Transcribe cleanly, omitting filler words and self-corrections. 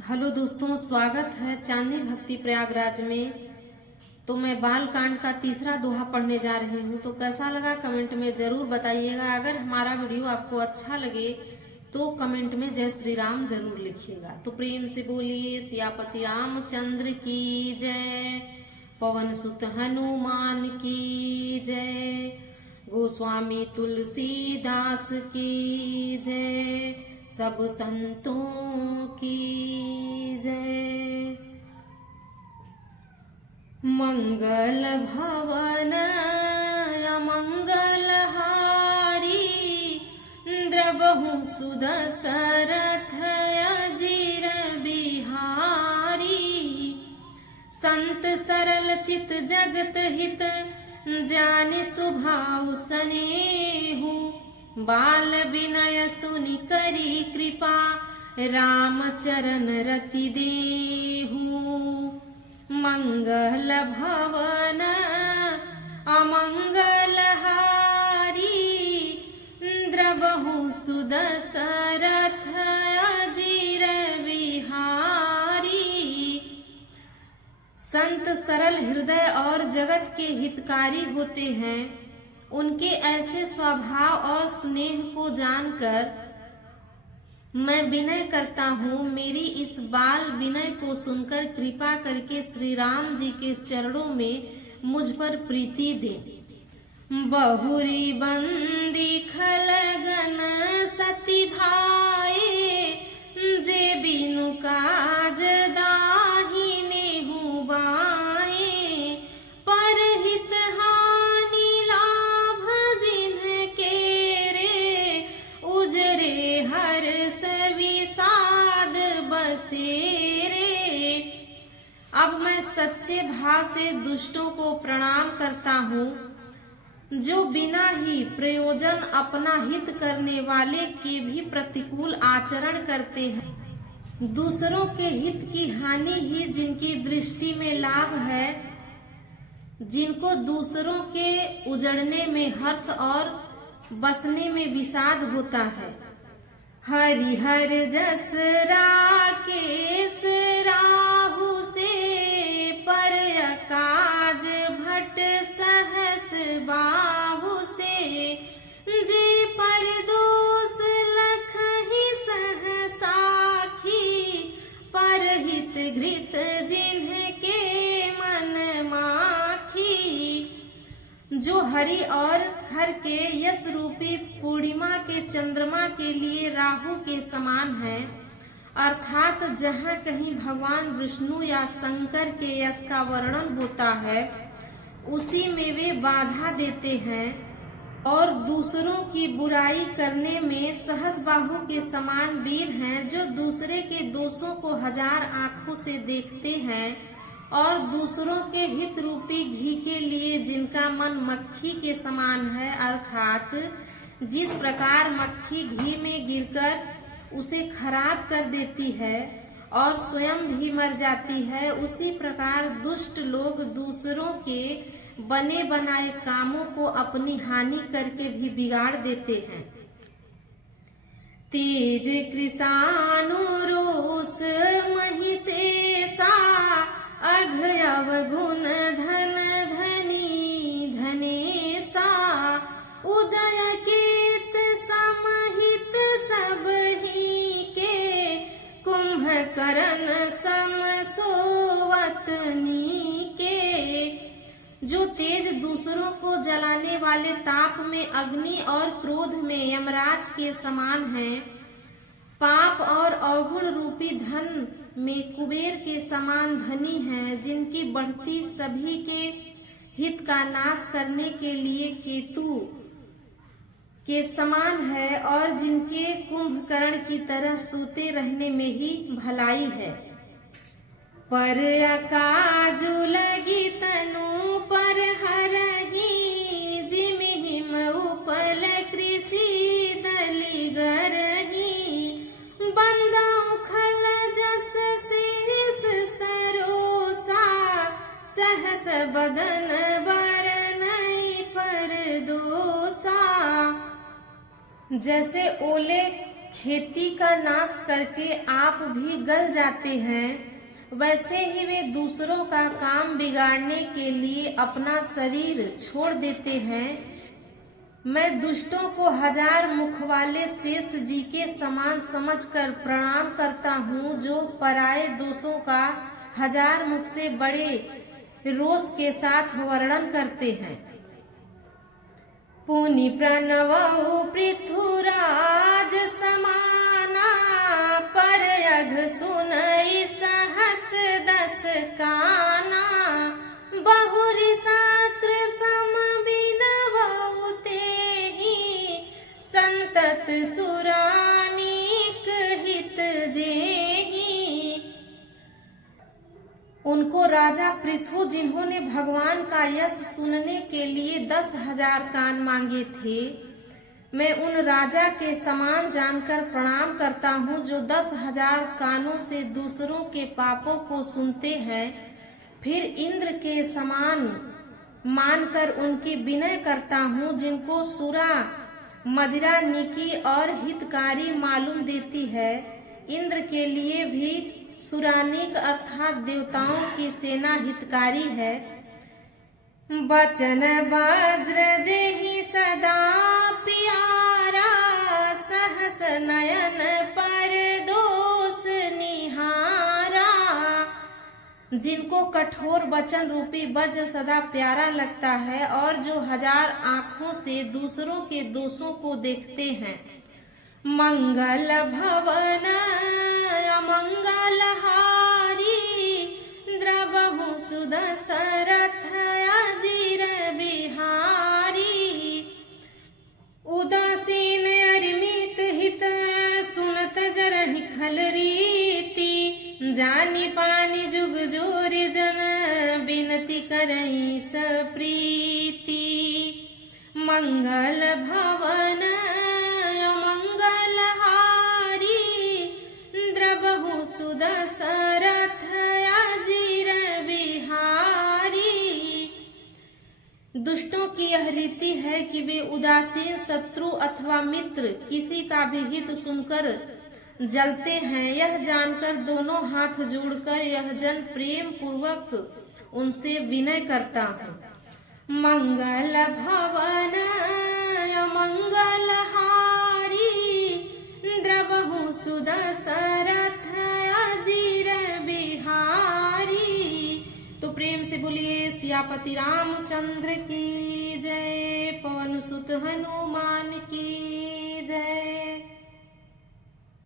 Hello दोस्तों, स्वागत है चांदनी भक्ति प्रयागराज में। तो मैं बाल कांड का तीसरा दोहा पढ़ने जा रही हूँ। तो कैसा लगा कमेंट में जरूर बताइएगा। अगर हमारा वीडियो आपको अच्छा लगे तो कमेंट में जय श्री राम जरूर लिखिएगा। तो प्रेम से बोलिए सियापति रामचंद्र की जय, पवन सुत हनुमान की जय, गोस्वामी तुलसीदास की जय, सब संतों की जय। मंगल भवन अमंगल हारी, द्रवहु सुदशरथ अजीर बिहारी। संत सरल चित जगत हित, जानि स्वभाव स्नेहु, बाल विनय सुनि करी कृपा, राम चरण रति देहु। मंगल भवन अमंगल हारी, द्रवहु सुदशरथ अजीर बिहारी। संत सरल हृदय और जगत के हितकारी होते हैं। उनके ऐसे स्वभाव और स्नेह को जानकर मैं विनय करता हूँ। मेरी इस बाल विनय को सुनकर कृपा करके श्री राम जी के चरणों में मुझ पर प्रीति दे। बहुरी बंदी खलगन सती भाए, जे बिनु काज दाहिने हूँ बाए। परहित हानि लाभ जिनके रे, उजरे हर विषाद बसेरे। अब मैं सच्चे भाव से दुष्टों को प्रणाम करता हूँ, जो बिना ही प्रयोजन अपना हित करने वाले के भी प्रतिकूल आचरण करते हैं। दूसरों के हित की हानि ही जिनकी दृष्टि में लाभ है, जिनको दूसरों के उजड़ने में हर्ष और बसने में विषाद होता है। हरिहर जस राकेश राहु से, पर काज भट सहस बाहु से। जे पर दोष लख ही सह साखी, परहित घृत जिन्हके मन माखी। जो हरि और हर के यश रूपी पूर्णिमा के चंद्रमा के लिए राहु के समान है, अर्थात जहाँ कहीं भगवान विष्णु या शंकर के यश का वर्णन होता है, उसी में वे बाधा देते हैं। और दूसरों की बुराई करने में सहस्बाहु के समान वीर हैं, जो दूसरे के दोषों को हजार आंखों से देखते हैं। और दूसरों के हित रूपी घी के लिए जिनका मन मक्खी के समान है, अर्थात जिस प्रकार मक्खी घी में गिरकर उसे खराब कर देती है और स्वयं भी मर जाती है, उसी प्रकार दुष्ट लोग दूसरों के बने बनाए कामों को अपनी हानि करके भी बिगाड़ देते हैं। तेज कृषानु रोष महिषेषा, अघ अवगुण धन धनी धनेशा। उदय केत समहित सब ही के, कुंभकर्ण सम सोवतनी के। जो तेज दूसरों को जलाने वाले ताप में अग्नि और क्रोध में यमराज के समान है, पाप और अवगुण रूपी धन में कुबेर के समान धनी है, जिनकी बढ़ती सभी के हित का नाश करने के लिए केतु के समान है, और जिनके कुंभकर्ण की तरह सूते रहने में ही भलाई है। पर अकाजु लगी तनु पर हरही, जिम हिम उपल कृषि दली गरही। बंदा उखल जस शीस सरोसा, सहस बदन बरनई पर दोसा। जैसे ओले खेती का नाश करके आप भी गल जाते हैं, वैसे ही वे दूसरों का काम बिगाड़ने के लिए अपना शरीर छोड़ देते हैं। मैं दुष्टों को 1000 मुख वाले शेष जी के समान समझकर प्रणाम करता हूँ, जो पराये दोषों का 1000 मुख से बड़े रोष के साथ वर्णन करते हैं। पुनि प्रणवौ पृथुराज समाना, परयघ सुनई सहस दस काना। बहुरि साक्र सम बिनवौ तेहि, संतत सुरानीक हित जेहि। उनको राजा पृथु, जिन्होंने भगवान का यश सुनने के लिए 10,000 कान मांगे थे, मैं उन राजा के समान जानकर प्रणाम करता हूँ, जो 10,000 कानों से दूसरों के पापों को सुनते हैं, फिर इंद्र के समान मानकर उनकी विनय करता हूँ, जिनको सुरा मदिरा निकी और हितकारी मालूम देती है। इंद्र के लिए भी सुरानिक अर्थात देवताओं की सेना हितकारी है। बचन वज्र जेहि सदा प्यारा, सहस नयन पर दोष निहारा। जिनको कठोर वचन रूपी वज्र सदा प्यारा लगता है और जो 1000 आँखों से दूसरों के दोषों को देखते हैं। मंगल भवन अमंगल हारी, द्रवहु सुदशरथ अजीर बिहारी। उदासीन अरिमित हित, सुनत जरहि खल रीति। जानि पानि जुग जोरि जन, बिनती करई सप्रीति। मंगल भवन अमंगल हारी, द्रवहु सुदशरथ अजीर बिहारी। दुष्टों की यह रीति है कि वे उदासीन शत्रु अथवा मित्र किसी का भी हित सुनकर जलते हैं। यह जानकर दोनों हाथ जोड़कर यह जन प्रेम पूर्वक उनसे विनय करता हूँ। मंगल भवन अमंगल हारी, द्रवहु सुदशरथ अजीर बिहारी। तो प्रेम से बोलिए सियापति रामचंद्र की जय, पवन सुत हनुमान की जय।